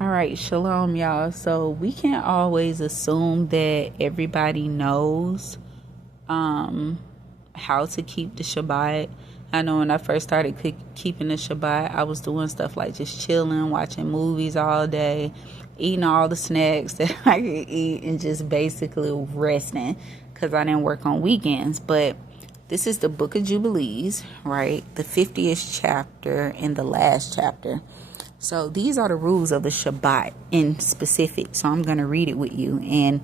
All right, shalom, y'all. So we can't always assume that everybody knows how to keep the Shabbat. I know when I first started keeping the Shabbat, I was doing stuff like just chilling, watching movies all day, eating all the snacks that I could eat, and just basically resting because I didn't work on weekends. But this is the Book of Jubilees, right? The 50th chapter and the last chapter. So these are the rules of the Shabbat in specific. So I'm going to read it with you. And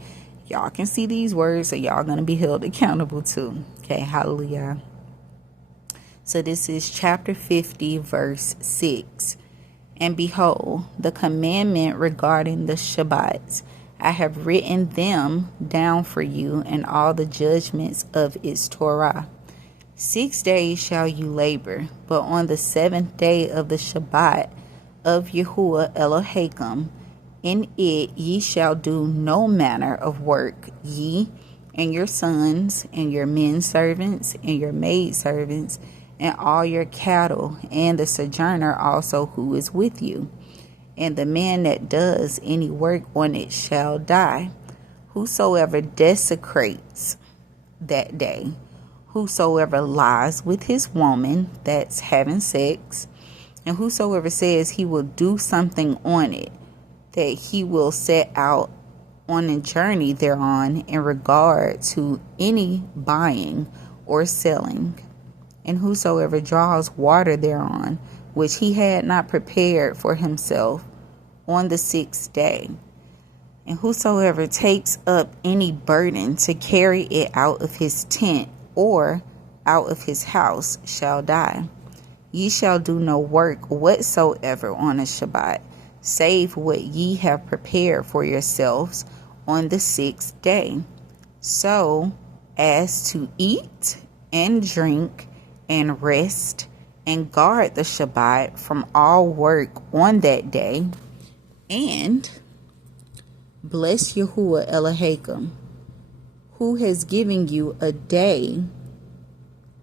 y'all can see these words, so y'all going to be held accountable too. Okay, hallelujah. So this is chapter 50, verse 6. And behold, the commandment regarding the Shabbats, I have written them down for you and all the judgments of its Torah. 6 days shall you labor, but on the seventh day of the Shabbat of Yahuwah Elohim, in it ye shall do no manner of work, ye and your sons and your men servants and your maid servants and all your cattle and the sojourner also who is with you. And the man that does any work on it shall die. Whosoever desecrates that day, whosoever lies with his woman, that's having sex, and whosoever says he will do something on it, that he will set out on a journey thereon in regard to any buying or selling, and whosoever draws water thereon, which he had not prepared for himself on the 6th day, and whosoever takes up any burden to carry it out of his tent or out of his house shall die. Ye shall do no work whatsoever on a Shabbat, save what ye have prepared for yourselves on the 6th day, so as to eat and drink and rest and guard the Shabbat from all work on that day, and bless Yahuwah Elohim, who has given you a day,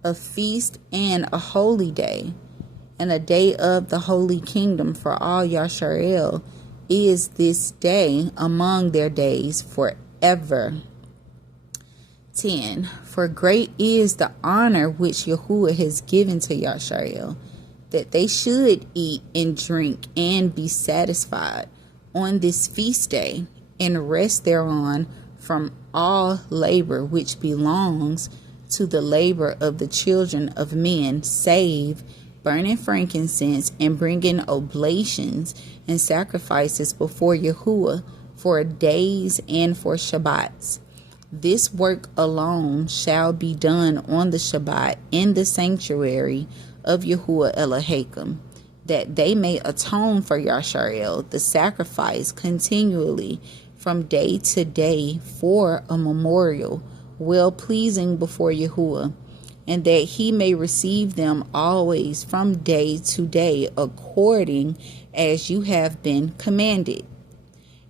a feast and a holy day, and a day of the holy kingdom for all Yasharel is this day among their days forever. 10. For great is the honor which Yahuwah has given to Yasharel, that they should eat and drink and be satisfied on this feast day, and rest thereon from all labor which belongs to the labor of the children of men, save burning frankincense and bringing oblations and sacrifices before Yahuwah for days and for Shabbats. This work alone shall be done on the Shabbat in the sanctuary of Yahuwah Elohim, that they may atone for Yasharel the sacrifice continually from day to day for a memorial, well-pleasing before Yahuwah, and that he may receive them always from day to day according as you have been commanded.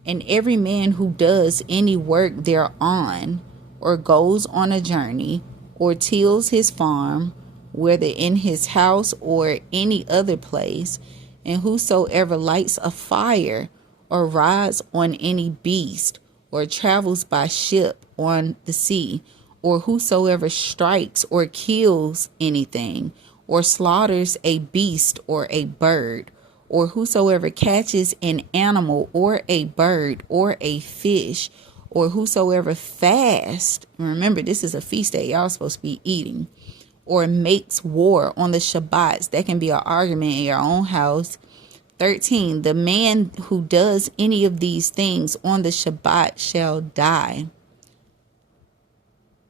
And every man who does any work thereon, or goes on a journey, or tills his farm, whether in his house or any other place, and whosoever lights a fire, or rides on any beast, or travels by ship on the sea, or whosoever strikes or kills anything, or slaughters a beast or a bird, or whosoever catches an animal or a bird or a fish, or whosoever fasts, remember this is a feast day, y'all supposed to be eating, or makes war on the Shabbats, that can be an argument in your own house. 13, the man who does any of these things on the Shabbat shall die.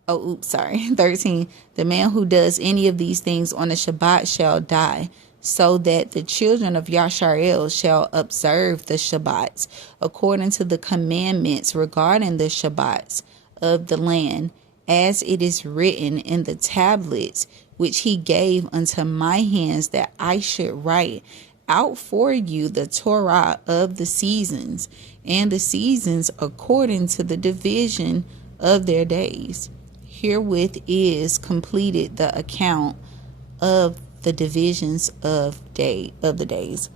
13, the man who does any of these things on the Shabbat shall die, so that the children of Yasharel shall observe the Shabbats according to the commandments regarding the Shabbats of the land, as it is written in the tablets which he gave unto my hands, that I should write out for you the Torah of the seasons, and the seasons according to the division of their days. Herewith is completed the account of the divisions of the days.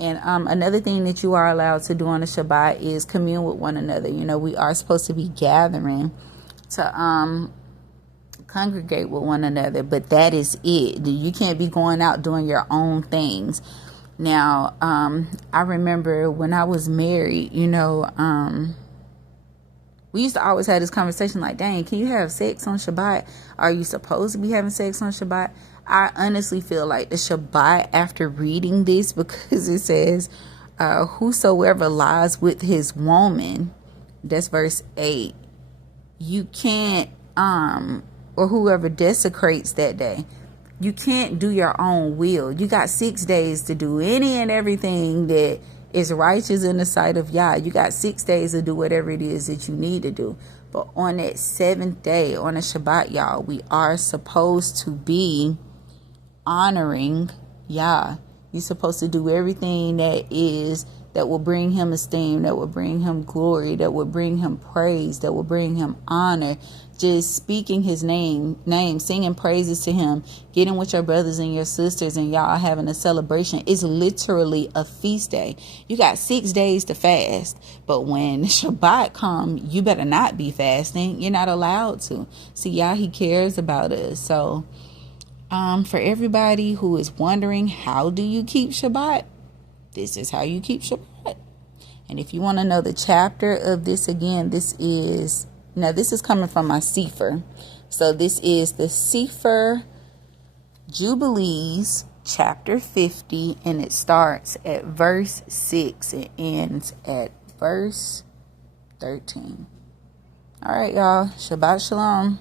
And another thing that you are allowed to do on the Shabbat is commune with one another. You know, we are supposed to be gathering to congregate with one another, but that is it. You can't be going out doing your own things. Now, I remember when I was married, you know, we used to always have this conversation like, dang, can you have sex on Shabbat? Are you supposed to be having sex on Shabbat? I honestly feel like the Shabbat, after reading this, because it says, whosoever lies with his woman, that's verse 8, you can't, or whoever desecrates that day, you can't do your own will. You got 6 days to do any and everything that is righteous in the sight of Yah. You got 6 days to do whatever it is that you need to do. But on that 7th day, on a Shabbat, y'all, we are supposed to be honoring Yah. You're supposed to do everything that will bring him esteem, that will bring him glory, that will bring him praise, that will bring him honor. Just speaking his name, singing praises to him, getting with your brothers and your sisters, and y'all having a celebration. It's literally a feast day. You got 6 days to fast, but when Shabbat come, you better not be fasting. You're not allowed to. See, y'all, he cares about us. So, for everybody who is wondering, how do you keep Shabbat? This is how you keep Shabbat. And if you want to know the chapter of this again, this is coming from my Sefer. So this is the Sefer Jubilees, chapter 50, and it starts at verse 6 and ends at verse 13. All right, y'all. Shabbat Shalom.